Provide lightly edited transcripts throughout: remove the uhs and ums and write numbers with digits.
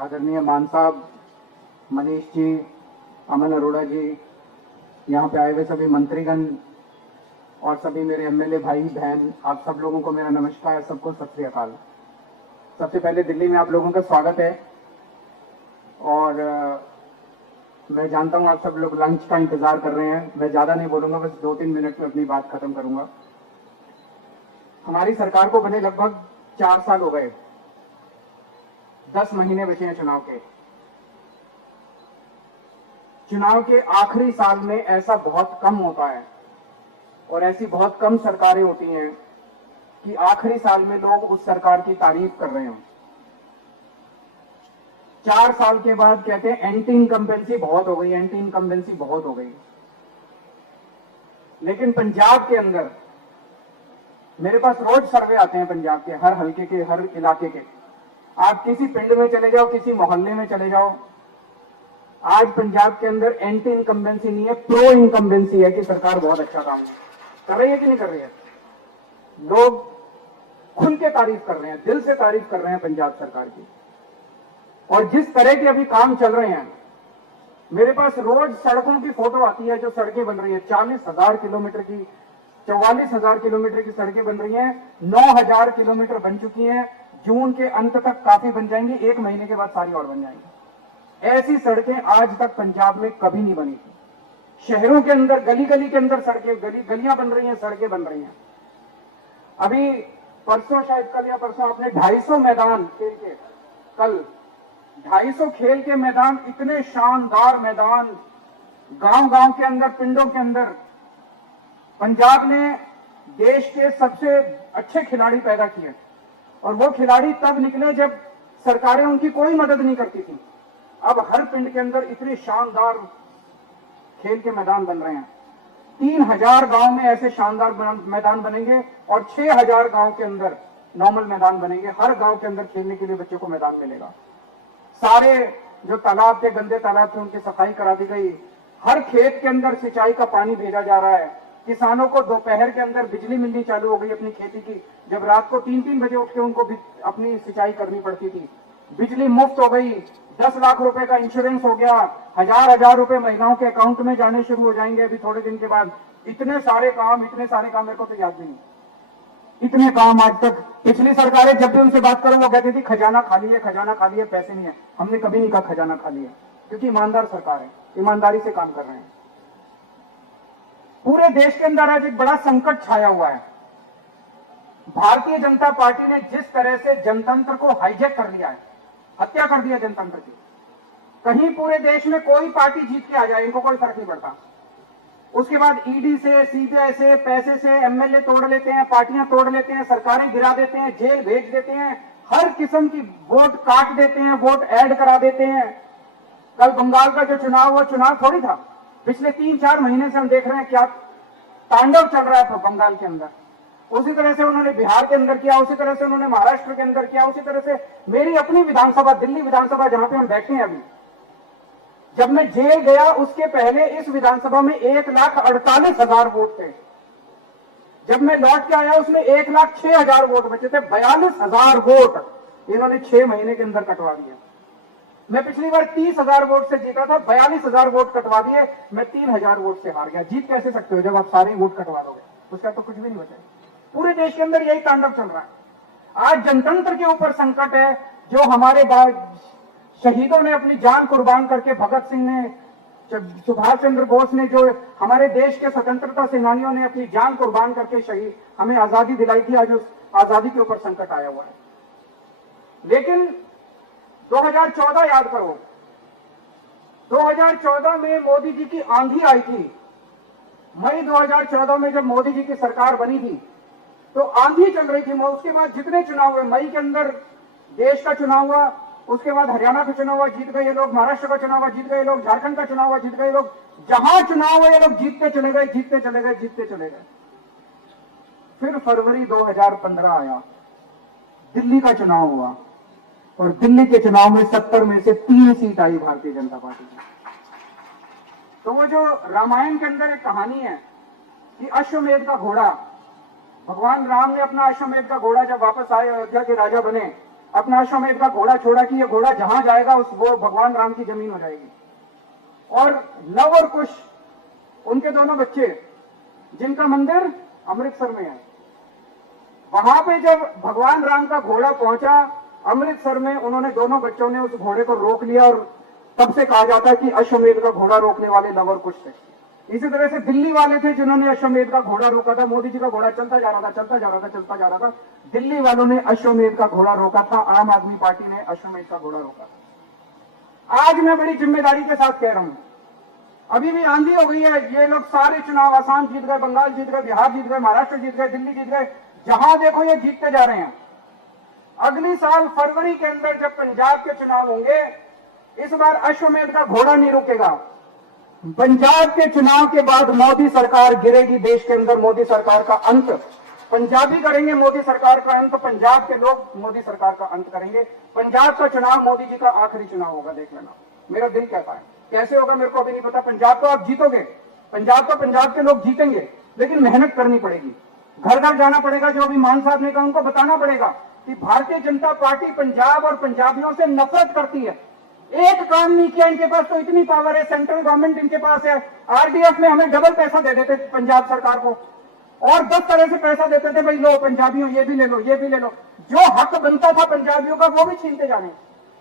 आदरणीय मान साहब, मनीष जी, अमन अरोड़ा जी, यहाँ पे आए हुए सभी मंत्रीगण और सभी मेरे एमएलए भाई बहन, आप सब लोगों को मेरा नमस्कार, सबको सत श्री अकाल। सबसे पहले दिल्ली में आप लोगों का स्वागत है और मैं जानता हूँ आप सब लोग लंच का इंतजार कर रहे हैं। मैं ज्यादा नहीं बोलूंगा, बस 2-3 मिनट में अपनी बात खत्म करूंगा। हमारी सरकार को बने लगभग 4 साल हो गए, 10 महीने बचे हैं चुनाव के। चुनाव के आखिरी साल में ऐसा बहुत कम होता है और ऐसी बहुत कम सरकारें होती हैं कि आखिरी साल में लोग उस सरकार की तारीफ कर रहे हो। 4 साल के बाद कहते हैं एंटी इनकम्बेंसी बहुत हो गई, एंटी इनकम्बेंसी बहुत हो गई। लेकिन पंजाब के अंदर मेरे पास रोज सर्वे आते हैं, पंजाब के हर हल्के के, हर इलाके के। आप किसी पिंड में चले जाओ, किसी मोहल्ले में चले जाओ, आज पंजाब के अंदर एंटी इनकम्बेंसी नहीं है, प्रो इनकम्बेंसी है कि सरकार बहुत अच्छा काम कर रही है कि नहीं कर रही है। लोग खुल के तारीफ कर रहे हैं, दिल से तारीफ कर रहे हैं पंजाब सरकार की। और जिस तरह के अभी काम चल रहे हैं, मेरे पास रोज सड़कों की फोटो आती है, जो सड़कें बन रही है 40,000 किलोमीटर की, 44,000 किलोमीटर की सड़कें बन रही हैं, 9,000 किलोमीटर बन चुकी हैं। जून के अंत तक काफी बन जाएंगी, 1 महीने के बाद सारी और बन जाएंगी। ऐसी सड़कें आज तक पंजाब में कभी नहीं बनी थी। शहरों के अंदर, गली गली के अंदर सड़कें, गलियां बन रही हैं, सड़कें बन रही हैं। अभी परसों, शायद कल या परसों, आपने 250 मैदान खेल के, कल 250 खेल के मैदान, इतने शानदार मैदान गांव गांव के अंदर, पिंडों के अंदर। पंजाब ने देश के सबसे अच्छे खिलाड़ी पैदा किए और वो खिलाड़ी तब निकले जब सरकारें उनकी कोई मदद नहीं करती थी। अब हर पिंड के अंदर इतने शानदार खेल के मैदान बन रहे हैं। 3,000 गांव में ऐसे शानदार मैदान बनेंगे और 6,000 गांव के अंदर नॉर्मल मैदान बनेंगे। हर गांव के अंदर खेलने के लिए बच्चों को मैदान मिलेगा। सारे जो तालाब थे, गंदे तालाब थे, उनकी सफाई करा दी गई। हर खेत के अंदर सिंचाई का पानी भेजा जा रहा है। किसानों को दोपहर के अंदर बिजली मिलनी चालू हो गई अपनी खेती की, जब रात को 3-3 बजे उठ के उनको भी अपनी सिंचाई करनी पड़ती थी। बिजली मुफ्त हो गई। 10 लाख रुपए का इंश्योरेंस हो गया। 1,000 रुपए महिलाओं के अकाउंट में जाने शुरू हो जाएंगे अभी थोड़े दिन के बाद। इतने सारे काम मेरे को तो याद भी नहीं, इतने काम आज तक। पिछली सरकारें जब भी उनसे बात करो वो कहती थी खजाना खाली है, खजाना खाली है, पैसे नहीं है। हमने कभी नहीं कहा खजाना खाली है, क्योंकि ईमानदार सरकार है, ईमानदारी से काम कर रहे हैं। पूरे देश के अंदर आज एक बड़ा संकट छाया हुआ है। भारतीय जनता पार्टी ने जिस तरह से जनतंत्र को हाईजैक कर लिया है, हत्या कर दिया जनतंत्र की। कहीं पूरे देश में कोई पार्टी जीत के आ जाए, इनको कोई फर्क नहीं पड़ता। उसके बाद ईडी से, सीबीआई से, पैसे से एमएलए तोड़ लेते हैं, पार्टियां तोड़ लेते हैं, सरकारें गिरा देते हैं, जेल भेज देते हैं, हर किस्म की वोट काट देते हैं, वोट ऐड करा देते हैं। कल बंगाल का जो चुनाव, वो चुनाव थोड़ी था। पिछले 3-4 महीने से हम देख रहे हैं क्या तांडव चल रहा है बंगाल के अंदर। उसी तरह से उन्होंने बिहार के अंदर किया, उसी तरह से उन्होंने महाराष्ट्र के अंदर किया, उसी तरह से मेरी अपनी विधानसभा, दिल्ली विधानसभा जहां पे हम बैठे हैं अभी, जब मैं जेल गया उसके पहले इस विधानसभा में 1,48,000 वोट थे। जब मैं लौट के आया उसमें 1,06,000 वोट बचे थे। 42,000 वोट इन्होंने 6 महीने के अंदर कटवा दिए। मैं पिछली बार 30,000 वोट से जीता था, 42,000 वोट कटवा दिए। मैं 3,000 वोट से हार गया। जीत कैसे सकते हो जब आप सारे वोट कटवा दोगे? उसका तो कुछ भी नहीं बचा। पूरे देश के अंदर यही तांडव चल रहा है। आज जनतंत्र के ऊपर संकट है। जो हमारे शहीदों ने अपनी जान कुर्बान करके, भगत सिंह ने, सुभाष चंद्र बोस ने, जो हमारे देश के स्वतंत्रता सेनानियों ने अपनी जान कुर्बान करके शहीद हमें आजादी दिलाई थी, आज उस आजादी के ऊपर संकट आया हुआ है। लेकिन 2014 याद करो, 2014 में मोदी जी की आंधी आई थी। मई 2014 में जब मोदी जी की सरकार बनी थी तो आंधी चल रही थी। उसके बाद जितने चुनाव हुए, मई के अंदर देश का चुनाव हुआ, उसके बाद हरियाणा का चुनाव हुआ, जीत गए ये लोग, महाराष्ट्र का चुनाव हुआ, जीत गए लोग, झारखंड का चुनाव हुआ, जीत गए लोग। जहां चुनाव हुआ ये लोग जीतते चले गए, जीतते चले गए, जीतते चले गए। फिर फरवरी 2015 आया, दिल्ली का चुनाव हुआ और दिल्ली के चुनाव में 70 में से 3 सीट आई भारतीय जनता पार्टी की। तो वो जो रामायण के अंदर एक कहानी है कि अश्वमेध का घोड़ा, भगवान राम ने अपना अश्वमेध का घोड़ा जब वापस आए, अयोध्या के राजा बने, अपना अश्वमेध का घोड़ा छोड़ा कि ये घोड़ा जहां जाएगा उस वो भगवान राम की जमीन हो जाएगी। और लव और कुश उनके दोनों बच्चे जिनका मंदिर अमृतसर में है, वहां पे जब भगवान राम का घोड़ा पहुंचा अमृतसर में, उन्होंने दोनों बच्चों ने उस घोड़े को रोक लिया और तब से कहा जाता है कि अश्वमेध का घोड़ा रोकने वाले लव और कुश थे। इसी तरह से दिल्ली वाले थे जिन्होंने अश्वमेध का घोड़ा रोका था। मोदी जी का घोड़ा चलता जा रहा था, चलता जा रहा था, चलता जा रहा था, दिल्ली वालों ने अश्वमेध का घोड़ा रोका था, आम आदमी पार्टी ने अश्वमेध का घोड़ा रोका। आज मैं बड़ी जिम्मेदारी के साथ कह रहा हूं, अभी भी आंधी हो गई है, ये लोग सारे चुनाव आसाम जीत गए, बंगाल जीत गए, बिहार जीत गए, महाराष्ट्र जीत गए, दिल्ली जीत गए, जहां देखो ये जीतते जा रहे हैं। अगली साल फरवरी के अंदर जब पंजाब के चुनाव होंगे, इस बार अश्वमेध का घोड़ा नहीं रुकेगा। पंजाब के चुनाव के बाद मोदी सरकार गिरेगी, देश के अंदर मोदी सरकार का अंत पंजाबी करेंगे, मोदी सरकार का अंत पंजाब के लोग मोदी सरकार का अंत करेंगे। पंजाब का चुनाव मोदी जी का आखिरी चुनाव होगा, देख लेना। मेरा दिल कहता है, कैसे होगा मेरे को अभी नहीं पता। पंजाब तो आप जीतोगे, पंजाब तो पंजाब के लोग जीतेंगे, लेकिन मेहनत करनी पड़ेगी, घर घर जाना पड़ेगा। जो अभी मान साहब ने कहा उनको बताना पड़ेगा कि भारतीय जनता पार्टी पंजाब और पंजाबियों से नफरत करती है। एक काम नहीं किया, इनके पास तो इतनी पावर है, सेंट्रल गवर्नमेंट इनके पास है। आरडीएफ में हमें डबल पैसा दे देते पंजाब सरकार को, और 10 तरह से पैसा देते थे, भाई लो पंजाबियों ये भी ले लो, ये भी ले लो। जो हक बनता था पंजाबियों का वो भी छीनते जा रहे हैं।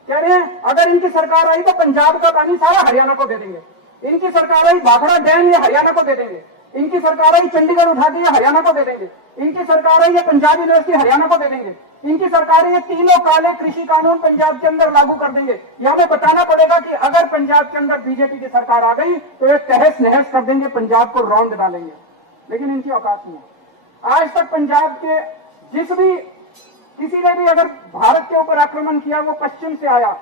कह रहे हैं अगर इनकी सरकार आई तो पंजाब का पानी सारा हरियाणा को दे देंगे, इनकी सरकार आई भाखड़ा डैम ये हरियाणा को दे देंगे, इनकी सरकार आई चंडीगढ़ उठा के ये हरियाणा को दे देंगे, इनकी सरकार आई ये पंजाब यूनिवर्सिटी हरियाणा को दे देंगे, इनकी सरकार ये तीनों काले कृषि कानून पंजाब के अंदर लागू कर देंगे। ये हमें बताना पड़ेगा कि अगर पंजाब के अंदर बीजेपी की सरकार आ गई तो ये तहस नहस कर देंगे, पंजाब को रौंद डालेंगे। लेकिन इनकी औकात नहीं है। आज तक पंजाब के किसी ने भी अगर भारत के ऊपर आक्रमण किया वो पश्चिम से आया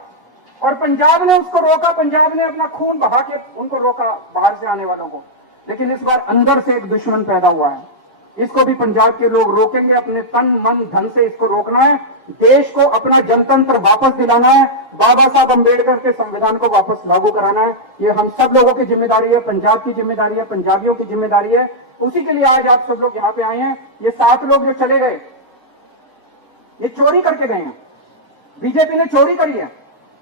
और पंजाब ने उसको रोका, पंजाब ने अपना खून बहा के उनको रोका बाहर से आने वालों को। लेकिन इस बार अंदर से एक दुश्मन पैदा हुआ है, इसको भी पंजाब के लोग रोकेंगे, अपने तन मन धन से इसको रोकना है। देश को अपना जनतंत्र वापस दिलाना है, बाबा साहब अंबेडकर के संविधान को वापस लागू कराना है। ये हम सब लोगों की जिम्मेदारी है, पंजाब की जिम्मेदारी है, पंजाबियों की जिम्मेदारी है। उसी के लिए आज आप सब लोग यहाँ पे आए हैं। ये 7 लोग जो चले गए ये चोरी करके गए हैं, बीजेपी ने चोरी करी है।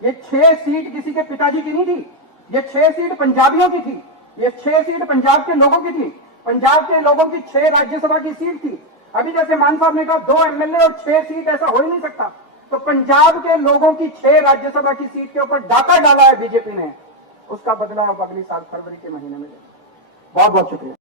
ये 6 सीट किसी के पिताजी की नहीं थी, ये 6 सीट पंजाबियों की थी, ये 6 सीट पंजाब के लोगों की थी। पंजाब के लोगों की 6 राज्यसभा की सीट थी। अभी जैसे मान साहब ने कहा 2 एमएलए और 6 सीट, ऐसा हो ही नहीं सकता। तो पंजाब के लोगों की 6 राज्यसभा की सीट के ऊपर डाका डाला है बीजेपी ने, उसका बदला अब अगले साल फरवरी के महीने में लेंगे। बहुत बहुत शुक्रिया।